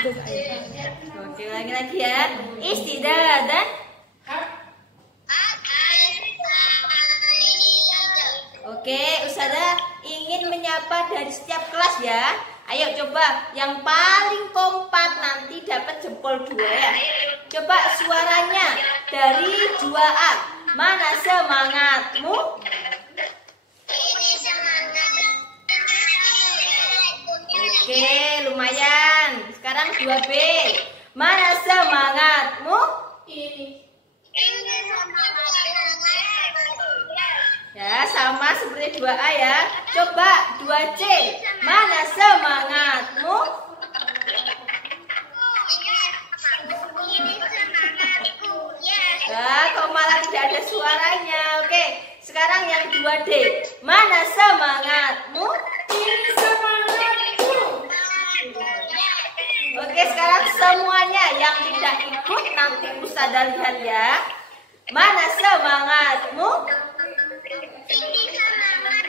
Oke, ulangi lagi ya. Istidadan. Oke, Ustazah ingin menyapa dari setiap kelas ya. Ayo coba yang paling kompak nanti dapat jempol 2 ya. Coba suaranya dari 2A. Mana semangatmu? Ini semangat. Oke, lumayan. Sekarang 2B. Mana semangatmu? Ini semangat. Ya, sama seperti 2A ya. Coba 2C. Mana semangatmu? Ini semangatku. Ya. Nah, kok malah tidak ada suaranya. Oke, sekarang yang 2D. Mana semangatmu? Ini semangatku. Oke, sekarang semuanya yang tidak ikut nanti Ustazah lihat ya. Mana semangatmu? Ini semangat.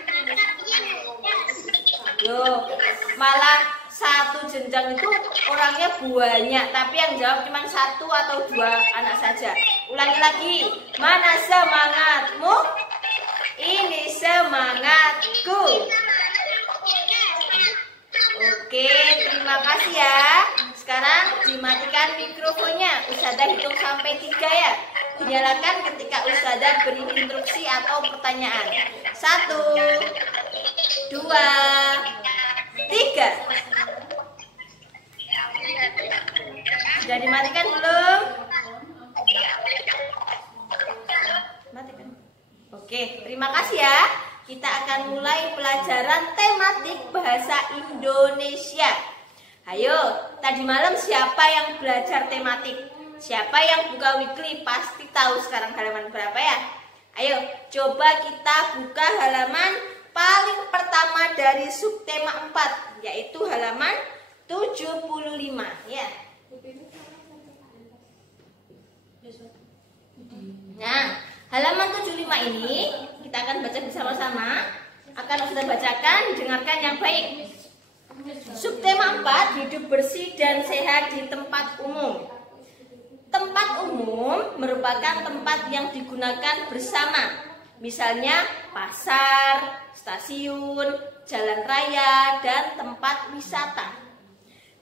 Loh, malah satu jenjang itu orangnya banyak, tapi yang jawab cuma 1 atau 2 anak saja. Ulangi lagi. Mana semangatmu? Ini semangatku. Oke, terima kasih ya. Sekarang dimatikan mikrofonnya. Ustazah hitung sampai 3 ya. Dinyalakan ketika Ustazah beri instruksi atau pertanyaan. 1, 2, 3. Sudah dimatikan belum? Matikan. Oke, terima kasih ya. Kita akan mulai pelajaran tematik bahasa Indonesia. Ayo, tadi malam siapa yang belajar tematik? Siapa yang buka weekly pasti tahu sekarang halaman berapa ya? Ayo, coba kita buka halaman paling pertama dari subtema 4, yaitu halaman 75 ya. Nah, halaman 75 ini kita akan baca bersama-sama. Akan Ustazah bacakan, dengarkan yang baik. Subtema 4, hidup bersih dan sehat di tempat umum. Tempat umum merupakan tempat yang digunakan bersama. Misalnya pasar, stasiun, jalan raya, dan tempat wisata.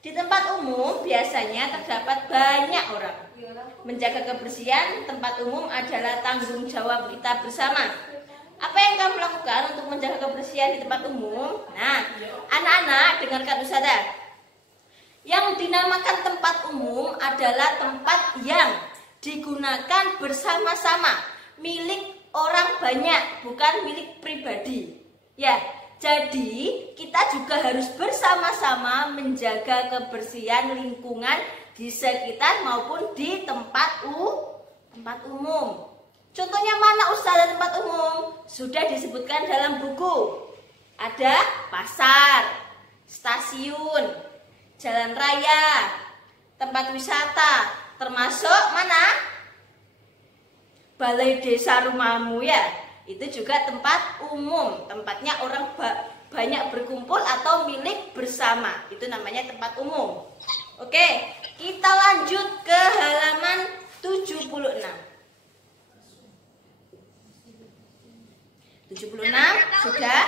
Di tempat umum biasanya terdapat banyak orang. Menjaga kebersihan tempat umum adalah tanggung jawab kita bersama. Apa yang kamu lakukan untuk menjaga kebersihan di tempat umum? Nah, anak-anak dengarkan Ustazah. Yang dinamakan tempat umum adalah tempat yang digunakan bersama-sama, milik orang banyak, bukan milik pribadi. Ya, jadi kita juga harus bersama-sama menjaga kebersihan lingkungan di sekitar maupun di tempat umum. Contohnya mana Ustazah tempat umum? Sudah disebutkan dalam buku. Ada pasar, stasiun, jalan raya, tempat wisata, termasuk mana? Balai desa rumahmu ya. Itu juga tempat umum, tempatnya orang banyak berkumpul atau milik bersama. Itu namanya tempat umum. Oke, kita lanjut ke halaman 76. 76 sudah?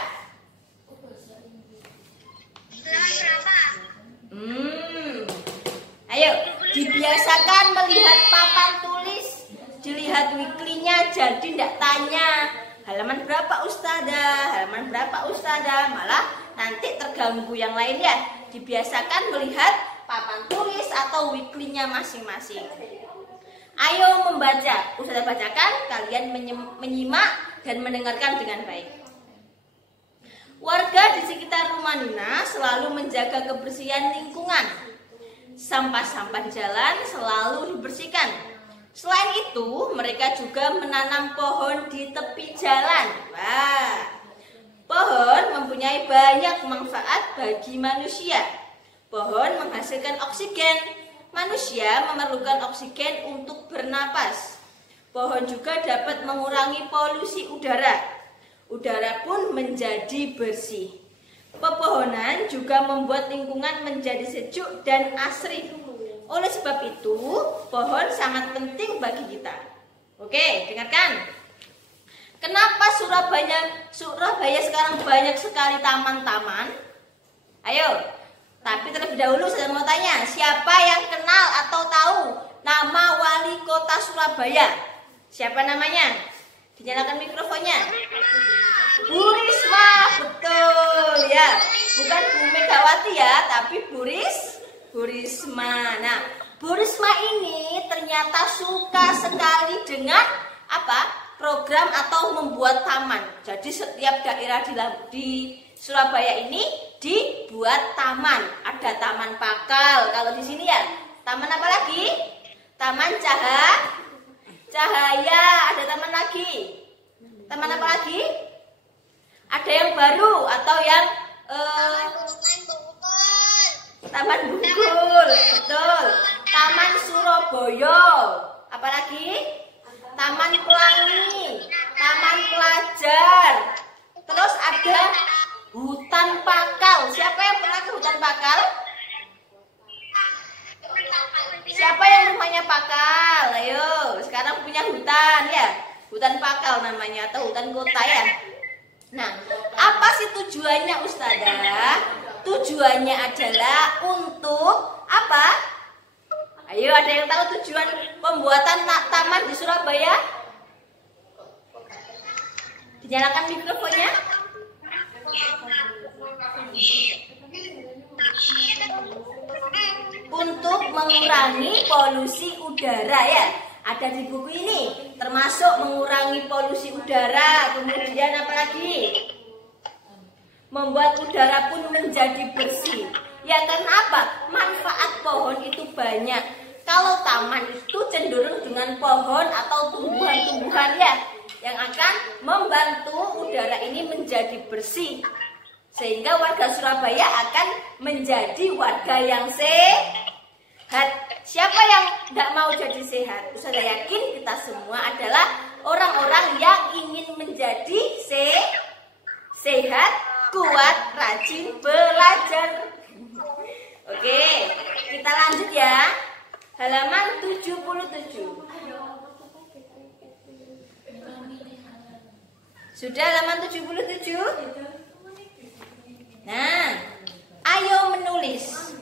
Ayo, dibiasakan melihat papan tulis, dilihat weekly-nya, jadi tidak tanya halaman berapa Ustazah, halaman berapa Ustazah, malah nanti terganggu yang lain ya. Dibiasakan melihat papan tulis atau weekly-nya masing-masing. Ayo membaca, Ustazah bacakan, kalian menyimak dan mendengarkan dengan baik. Warga di sekitar rumah Nina selalu menjaga kebersihan lingkungan. Sampah-sampah di jalan selalu dibersihkan. Selain itu, mereka juga menanam pohon di tepi jalan. Wah, pohon mempunyai banyak manfaat bagi manusia. Pohon menghasilkan oksigen. Manusia memerlukan oksigen untuk bernapas. Pohon juga dapat mengurangi polusi udara. Udara pun menjadi bersih. pepohonan juga membuat lingkungan menjadi sejuk dan asri. Oleh sebab itu, pohon sangat penting bagi kita. Oke, dengarkan. Kenapa Surabaya sekarang banyak sekali taman-taman? Ayo, tapi terlebih dahulu saya mau tanya, siapa yang kenal atau tahu nama wali kota Surabaya? Siapa namanya? Dinyalakan mikrofonnya. Bu Risma, betul ya. Bukan Bu Megawati ya, tapi Bu Risma. Nah, Bu Risma ini ternyata suka sekali dengan apa? Program atau membuat taman. Jadi setiap daerah di Surabaya ini dibuat taman. Ada Taman Pakal. Kalau di sini ya, taman apa lagi? Taman Cahaya. Ada taman lagi. Taman apa lagi? Ada yang baru atau yang Taman Bungkul, betul. Taman Surabaya. Apalagi? Taman Pelangi, Taman Pelajar. Terus ada Hutan Pakal. Siapa yang pernah ke Hutan Pakal? Siapa yang rumahnya Pakal? Ayo, sekarang punya hutan ya. Hutan Pakal namanya atau hutan kota ya. Nah, apa sih tujuannya Ustazah? Tujuannya adalah untuk apa? Ayo, ada yang tahu tujuan pembuatan taman di Surabaya? Dinyalakan mikrofonnya. Untuk mengurangi polusi udara ya. Ada di buku ini, termasuk mengurangi polusi udara. Kemudian apa lagi? Membuat udara pun menjadi bersih. Ya karena apa? Manfaat pohon itu banyak. Kalau taman itu cenderung dengan pohon atau tumbuhan-tumbuhan ya, yang akan membantu udara ini menjadi bersih. Sehingga warga Surabaya akan menjadi warga yang sehat. Siapa yang tidak mau jadi sehat? Saya yakin kita semua adalah orang-orang yang ingin menjadi sehat, kuat, rajin belajar. Oke, kita lanjut ya. Halaman 77. Sudah halaman 77? Nah, ayo menulis.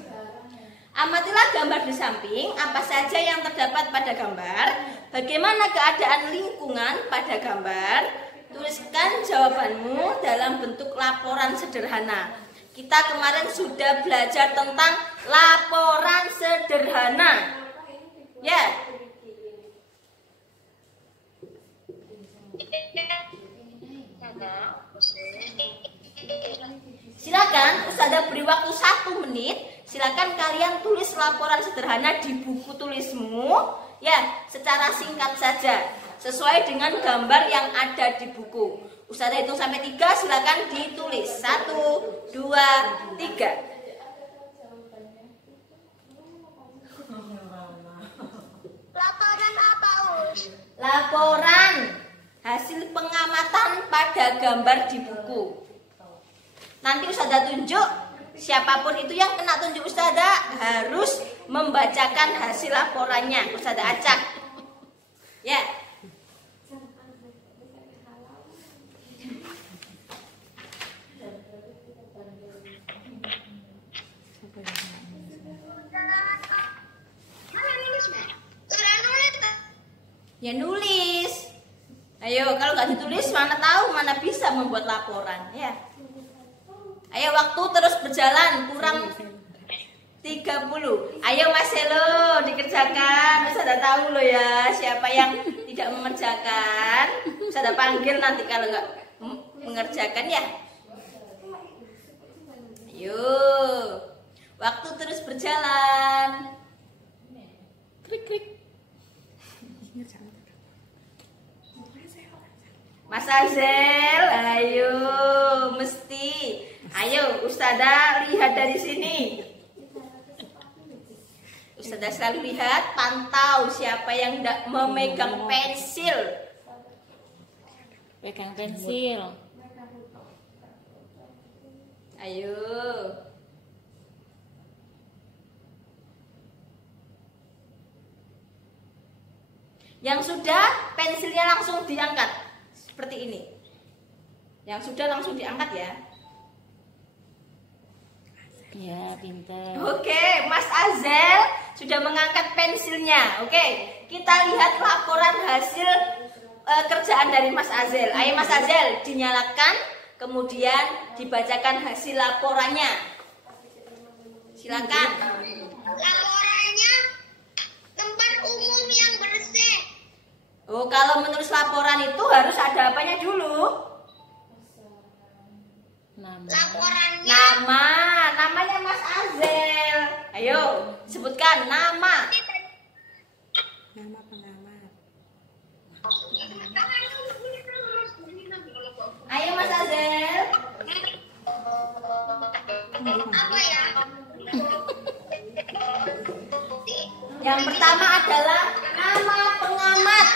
Amatilah gambar di samping, apa saja yang terdapat pada gambar, bagaimana keadaan lingkungan pada gambar. Tuliskan jawabanmu dalam bentuk laporan sederhana. Kita kemarin sudah belajar tentang laporan sederhana. Ya. Silakan, Ustazah beri waktu 1 menit. Silakan kalian tulis laporan sederhana di buku tulismu. Ya, secara singkat saja, sesuai dengan gambar yang ada di buku. Ustazah hitung sampai 3, silakan ditulis. 1, 2, 3. Laporan apa, Us? Laporan hasil pengamatan pada gambar di buku. Nanti Ustazah tunjuk, siapapun itu yang kena tunjuk Ustazah harus membacakan hasil laporannya. Ustazah acak. Ya. Ya nulis. Ayo, kalau nggak ditulis mana tahu, mana bisa membuat laporan ya. Ayo, waktu terus berjalan, kurang 30. Ayo Mas Helo, dikerjakan. Saya tahu loh ya siapa yang tidak mengerjakan. Saya panggil nanti kalau nggak mengerjakan ya. Ayo, waktu terus berjalan. Klik klik. Mas Azel, ayo, mesti. Ayo, Ustazah lihat dari sini. Ustazah selalu lihat, pantau siapa yang tidak memegang pensil. Pegang pensil. Ayo. Yang sudah, pensilnya langsung diangkat. Seperti ini. Yang sudah langsung diangkat ya. Ya, pintar. Oke, Mas Azel sudah mengangkat pensilnya. Oke, kita lihat laporan hasil kerjaan dari Mas Azel. Ayo Mas Azel, dinyalakan, kemudian dibacakan hasil laporannya. Silakan. Laporannya tempat umum yang bersih. Oh, kalau menulis laporan itu harus ada apanya dulu? Laporannya Namanya Mas Azel. Ayo, sebutkan nama. Nama pengamat. Ayo Mas Azel. apa ya? Yang pertama adalah nama pengamat.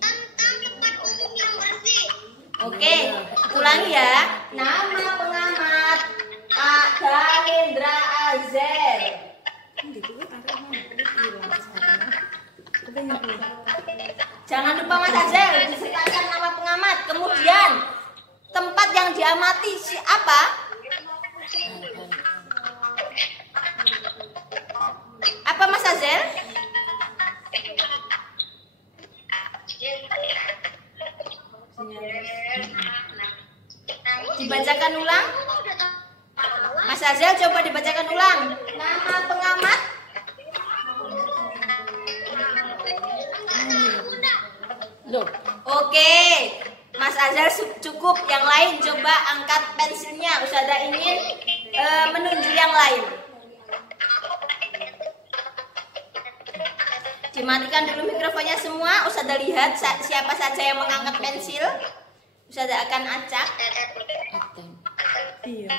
Tentang tempat umum yang bersih. Oke, ulangi ya. Nama pengamat Ada Hendra Azel. Jangan lupa Mas Azel disertakan nama pengamat. Kemudian tempat yang diamati siapa? Apa Mas Azel? Dibacakan ulang. Mas Azel coba dibacakan ulang. Nama pengamat. Loh, Oke, Mas Azel cukup. Yang lain coba angkat pensilnya. Ustazah ingin menunjuk yang lain. Dimatikan dulu mikrofonnya semua. Ustazah lihat siapa saja yang mengangkat pensil. Ustazah akan acak. Aten. Iya.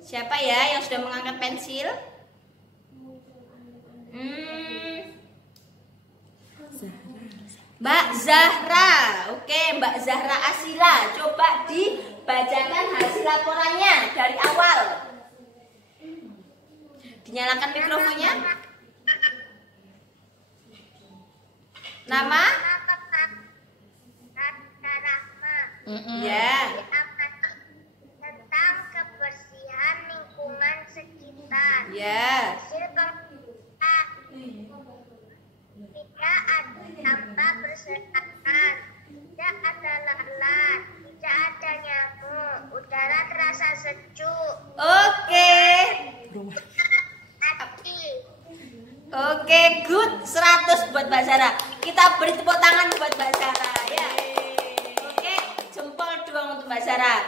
Siapa ya yang sudah mengangkat pensil? Mbak Zahra. Oke, Mbak Zahra Asila. Coba dibacakan hasil laporannya dari awal. Dinyalakan mikrofonnya. Nama? Ya. Tentang kebersihan lingkungan sekitar. Ya. Hasil pemeriksaan tidak ada sampah berserakan, tidak ada lalat, tidak ada nyamuk, udara terasa sejuk. Oke. Hati. Oke, good. 100 buat Mbak Zahra. Kita beri tepuk tangan buat Mbak Zahra ya. Oke, jempol doang untuk Mbak Zahra.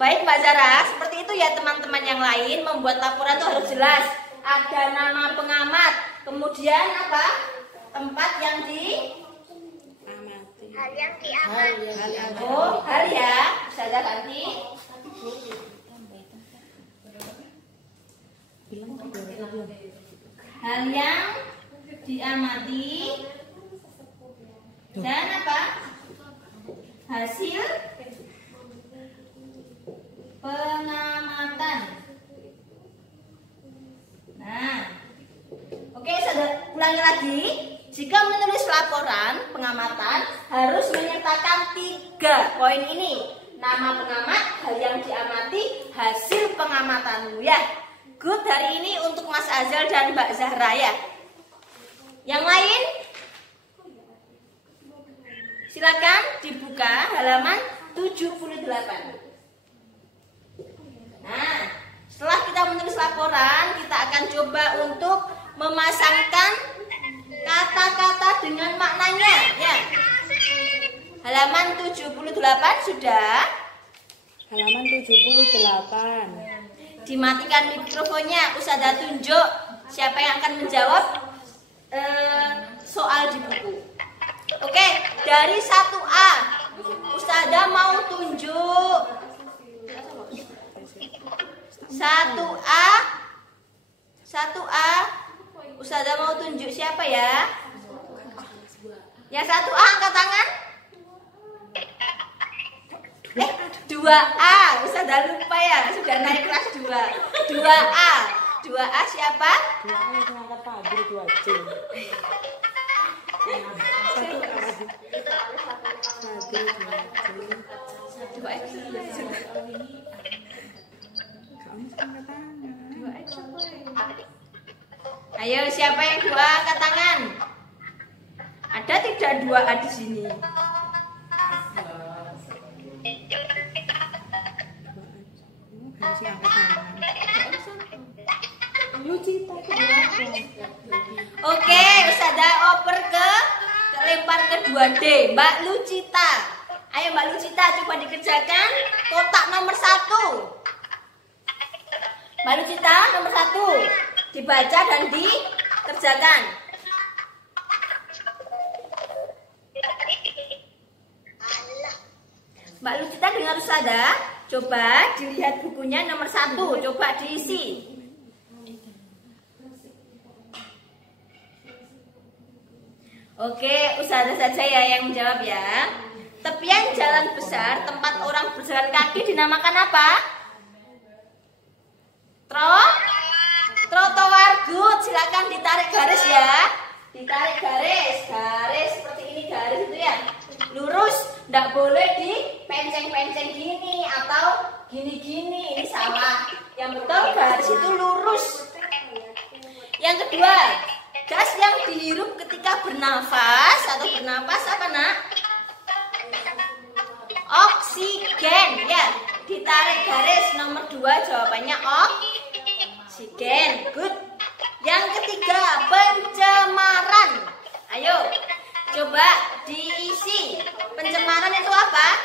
Baik Mbak Zahra, seperti itu ya teman-teman yang lain. Membuat laporan itu harus jelas. Ada nama pengamat, kemudian apa? Tempat yang Amati. Hal yang diamati. Oh, hal ya. Ustazah ganti. Hal yang diamati dan apa? Hasil pengamatan. Nah, oke, saya ulangi lagi. Jika menulis laporan pengamatan harus menyertakan 3 poin ini. Nama pengamat, hal yang diamati, hasil pengamatanmu ya. Good, hari ini untuk Mas Azel dan Mbak Zahra ya. Yang lain? Silakan dibuka halaman 78. Nah, setelah kita menulis laporan, kita akan coba untuk memasangkan kata-kata dengan maknanya ya. Halaman 78 sudah. Halaman 78. Dimatikan mikrofonnya. Ustazah tunjuk siapa yang akan menjawab soal di buku. Oke, dari 1A Ustazah mau tunjuk 1A. Ustazah mau tunjuk siapa ya? Yang 1A angkat tangan. 2A. Ustazah lupa ya, sudah naik kelas 2. 2A. 2A siapa? 2A yang angkat tabir 2C. 1A. Tabir 2C. 2X. Kamu angkat tangan. 2X. Ayo, siapa yang 2A angkat tangan? Ada tidak 2A di sini? Harus angkat tangan. Lucita ke belakang. Oke, Ustazah oper lempar ke 2D. Mbak Lucita. Ayo Mbak Lucita, coba dikerjakan kotak nomor 1. Mbak Lucita nomor 1. Dibaca dan dikerjakan. Mbak Lucita dengar Ustazah, coba dilihat bukunya nomor 1. Coba diisi. Oke, Ustazah saja ya yang menjawab ya. Tepian jalan besar tempat orang berjalan kaki dinamakan apa? Trotoar. Good, silakan ditarik garis ya. Ditarik garis, garis seperti ini, garis itu ya. Lurus, tidak boleh dipenceng-penceng gini atau gini-gini. Ini salah. Yang betul garis itu lurus. Yang kedua, gas yang dihirup ketika bernafas atau bernapas apa nak? Oksigen ya. Ditarik garis nomor 2 jawabannya oksigen. Good. Yang ketiga, pencemaran. Ayo coba diisi. Pencemaran itu apa?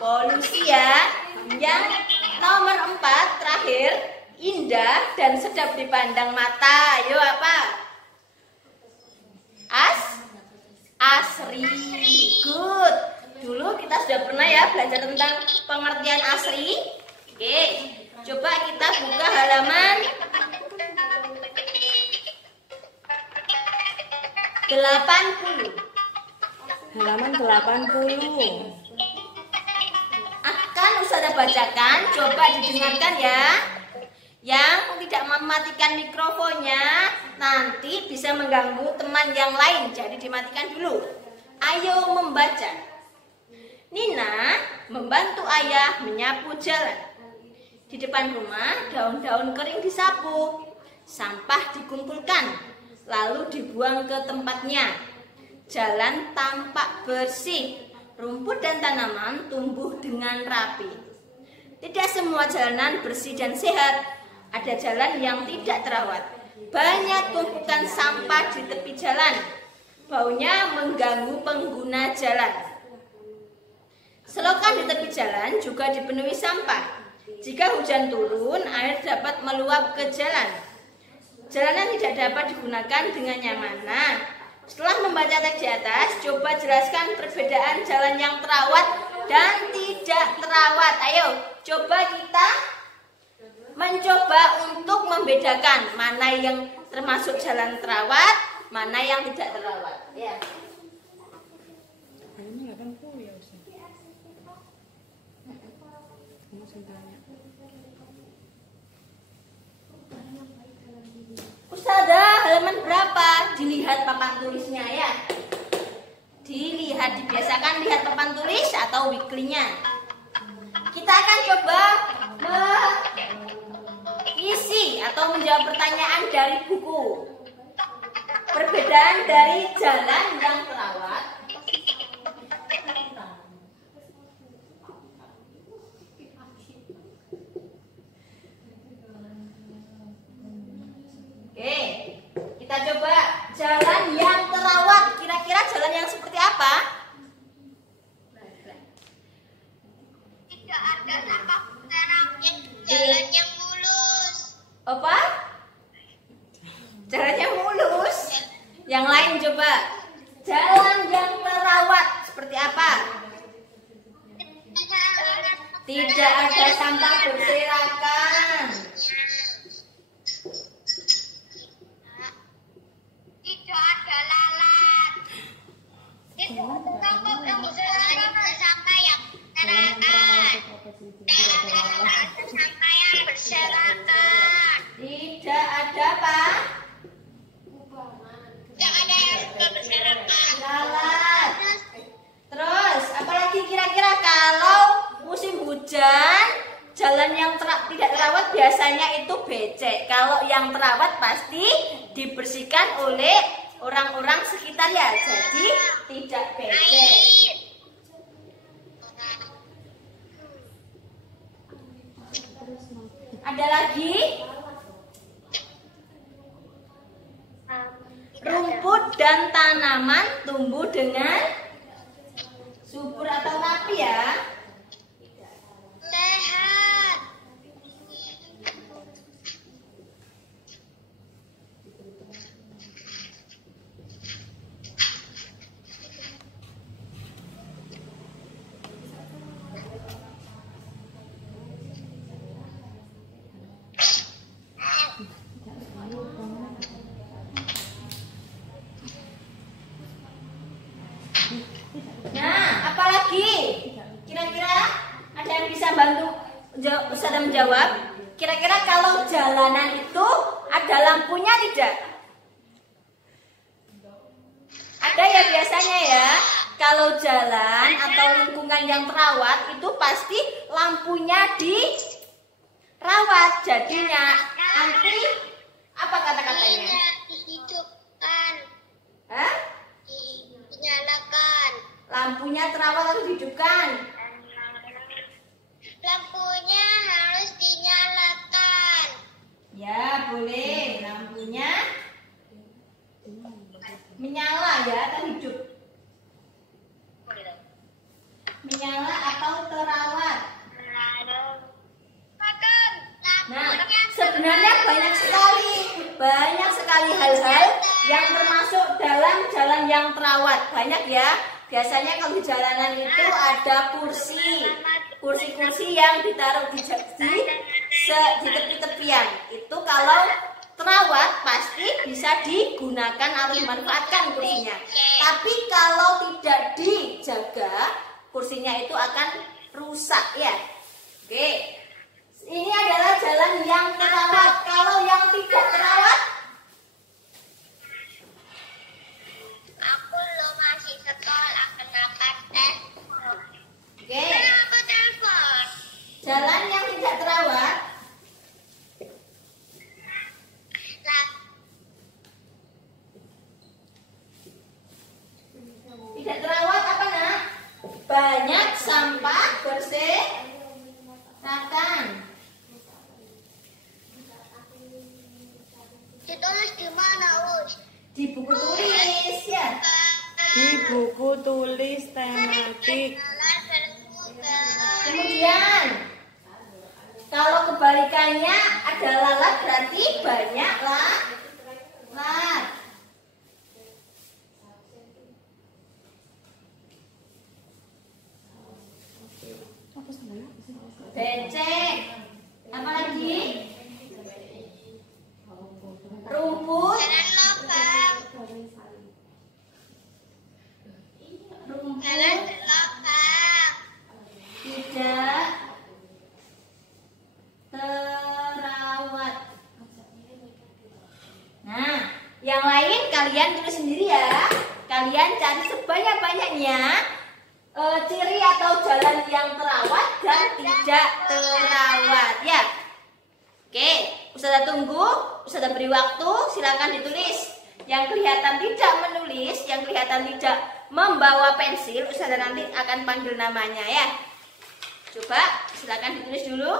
Polusi ya. Yang nomor 4 terakhir, indah dan sedap dipandang mata. Ayo apa? Asri. Good. Dulu kita sudah pernah ya belajar tentang pengertian asri. Oke, coba kita buka halaman 80. Halaman 80. Akan Ustazah bacakan, coba didengarkan ya. Yang tidak mematikan mikrofonnya nanti bisa mengganggu teman yang lain, jadi dimatikan dulu. Ayo membaca. Nina membantu ayah menyapu jalan. Di depan rumah daun-daun kering disapu, sampah dikumpulkan, lalu dibuang ke tempatnya. Jalan tampak bersih, rumput dan tanaman tumbuh dengan rapi. Tidak semua jalanan bersih dan sehat, ada jalan yang tidak terawat. Banyak tumpukan sampah di tepi jalan, baunya mengganggu pengguna jalan. Selokan di tepi jalan juga dipenuhi sampah. Jika hujan turun, air dapat meluap ke jalan. Jalanan tidak dapat digunakan dengan nyaman. Nah, setelah membaca teks di atas, coba jelaskan perbedaan jalan yang terawat dan tidak terawat. Ayo, coba kita mencoba untuk membedakan mana yang termasuk jalan terawat, mana yang tidak terawat. Ya. Halaman 80 ya Ustaz. Kamu tanya. Ustazah, halaman berapa? Dilihat papan tulisnya ya. Dilihat, dibiasakan lihat papan tulis atau weekly-nya. Kita akan coba mengisi atau menjawab pertanyaan dari buku. Perbedaan dari jalan yang terawat Oke, kita coba jalan yang terawat. Kira-kira jalan yang seperti apa? Tidak ada sampah sembarangan, jalan yang mulus. Apa? Jalannya mulus. Yang lain coba. Jalan yang terawat seperti apa? Tidak ada sampah berserakan. Tidak ada lalat. ada sampah yang berserakan. Tidak ada apa? Tidak ada yang berserakan. Lalat. Terus, apalagi kira-kira kalau musim hujan, jalan yang tidak terawat biasanya itu becek. Kalau yang terawat pasti dibersihkan oleh orang-orang sekitar ya, jadi tidak becek. Ada lagi? Rumput dan tanaman tumbuh dengan subur atau rapi ya. Sehat. Nah, apalagi? Kira-kira ada yang bisa bantu Ustazah menjawab? Kira-kira kalau jalanan itu ada lampunya tidak? Ada ya biasanya ya. Kalau jalan atau lingkungan yang terawat itu pasti lampunya dirawat. Jadinya nanti apa kata-katanya? Dihidupkan. Hah? Dinyalakan. Lampunya terawat atau dihidupkan? Lampunya harus dinyalakan. Ya boleh, lampunya menyala ya atau hidup? Menyala atau terawat? Nah, sebenarnya banyak sekali hal-hal yang termasuk dalam jalan yang terawat. Banyak ya. Biasanya kalau di jalanan itu ada kursi yang ditaruh di tepi-tepian. Itu kalau terawat pasti bisa digunakan atau dimanfaatkan kursinya. Tapi kalau tidak dijaga, kursinya itu akan rusak ya. Oke. Ini adalah jalan yang terawat. Kalau yang tidak terawat, Aku lo masih sekolah, kenapa tes? oke. Kenapa telepon? Jalan yang tidak terawat, Lah, tidak terawat apa nak? Banyak sampah berserakan. ditulis di mana, Us? Di buku tulis ya. Di buku tulis tematik. Kemudian kalau kebalikannya ada lalat berarti banyak lalat. Becek. Apa lagi? Rumput. Jalan lubang. Jalan Rumput lubang. tidak terawat. Nah, yang lain kalian tulis sendiri ya. Kalian cari sebanyak-banyaknya ciri atau jalan yang terawat dan tidak terawat ya. Oke, Ustazah tunggu, Ustazah beri waktu, silakan ditulis. Yang kelihatan tidak menulis, yang kelihatan tidak membawa pensil, Ustazah nanti akan panggil namanya ya. Coba silakan ditulis dulu.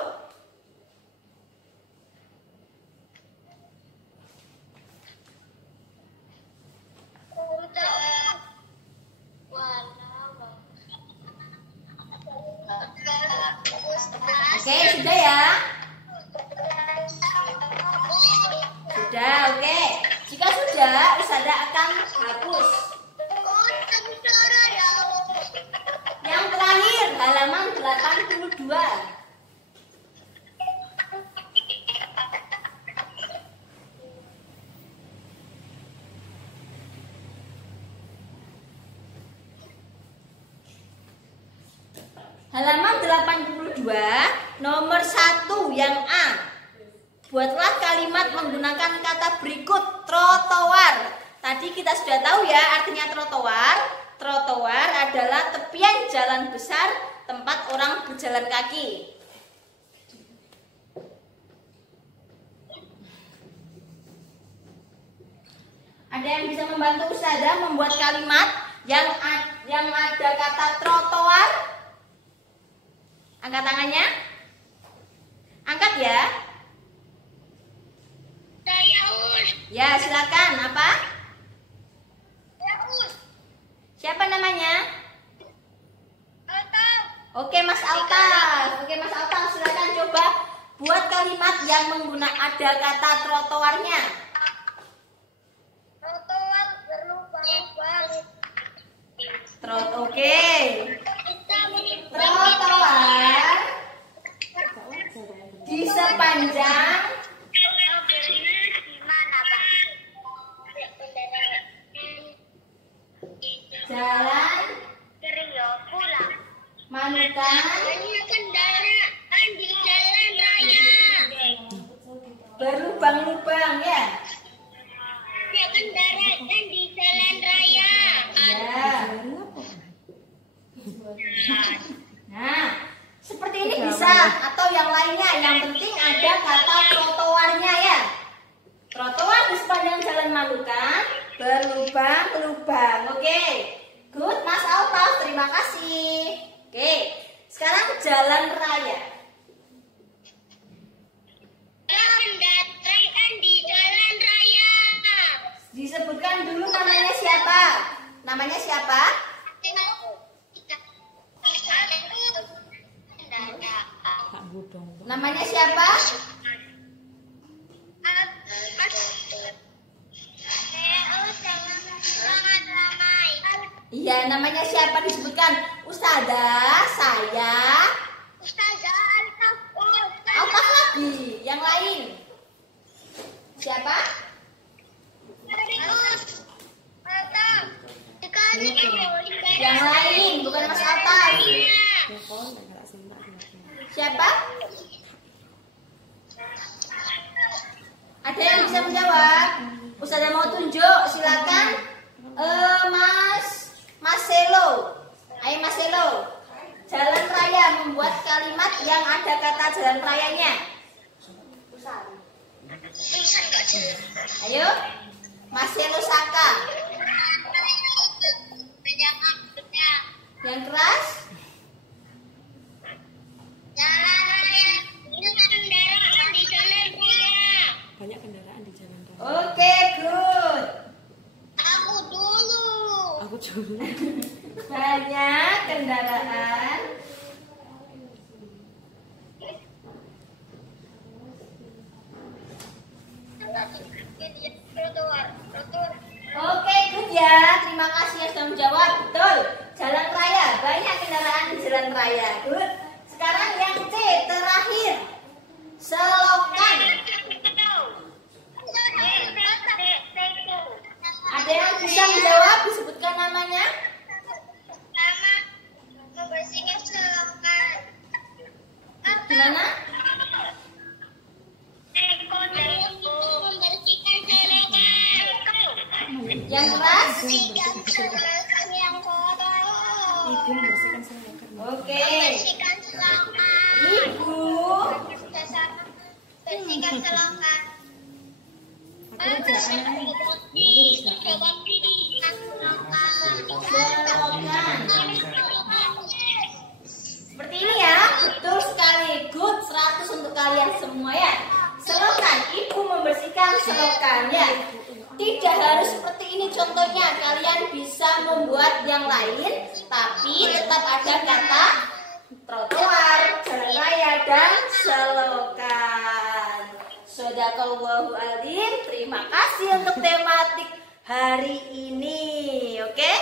Oke, sudah ya? Sudah, oke. Jika sudah, Ustazah akan hapus. Yang terakhir, halaman 82. Halaman 82 kedua, nomor 1 yang A. Buatlah kalimat menggunakan kata berikut, trotoar. Tadi kita sudah tahu ya artinya trotoar. Trotoar adalah tepian jalan besar tempat orang berjalan kaki. Ada yang bisa membantu Ustazah membuat kalimat yang ada kata trotoar? Angkat tangannya. Angkat ya. Ya, silakan. Apa? Siapa namanya? Oke, Mas Alta. Oke, Mas Alta, silakan coba buat kalimat yang menggunakan ada kata trotoarnya. Trotoar berlubang-lubang. Oke. Trotoar di sepanjang jalan Manukan kendaraan di jalan raya. berlubang-lubang ya. Kendaraan di jalan raya. Ya. Nah, seperti ini bisa atau yang lainnya. Yang penting ada kata trotoarnya ya. Trotoar di sepanjang jalan Manukan berlubang-lubang. Oke. Good, Mas Alta, terima kasih. Oke, sekarang jalan raya. Kendaraan di jalan raya. Disebutkan dulu namanya siapa? Namanya siapa? Namanya siapa? Iya, namanya siapa disebutkan? Ustazah, saya. Ustazah Alta lagi. Yang lain? Siapa? Yang lain, bukan Mas Alta. Siapa? Ada yang bisa menjawab? Ustazah mau tunjuk, silakan. Mas Selo. Ayo Mas Selo. Jalan raya, membuat kalimat yang ada kata jalan rayanya. Ayo. Mas Selo Saka. Yang keras? Banyak kendaraan di jalan raya. Oke, good. Aku dulu. Aku juga. Banyak kendaraan. Oke, good ya. Terima kasih yang sudah menjawab. Betul. Jalan raya, banyak kendaraan di jalan raya. Good. Sekarang yang C terakhir. Selokan. Ada yang bisa menjawab? Disebutkan namanya. Pertama, membersihkan selokan. Gimana? Membersihkan selokan. Yang keras? Membersihkan selokan yang kotor. Ibu membersihkan selokan. Oke. Membersihkan selokan. Ibu. Bersihkan selokan. Selokan. Seperti ini ya. Betul sekali. Good. 100 untuk kalian semua ya. Selokan. Ibu membersihkan selokan ya. Tidak harus seperti ini contohnya. Kalian bisa membuat yang lain, tapi tetap ada kata trotoar, jalan raya, dan selokan. Shadaqallahu adzim. Terima kasih untuk tematik hari ini. Oke?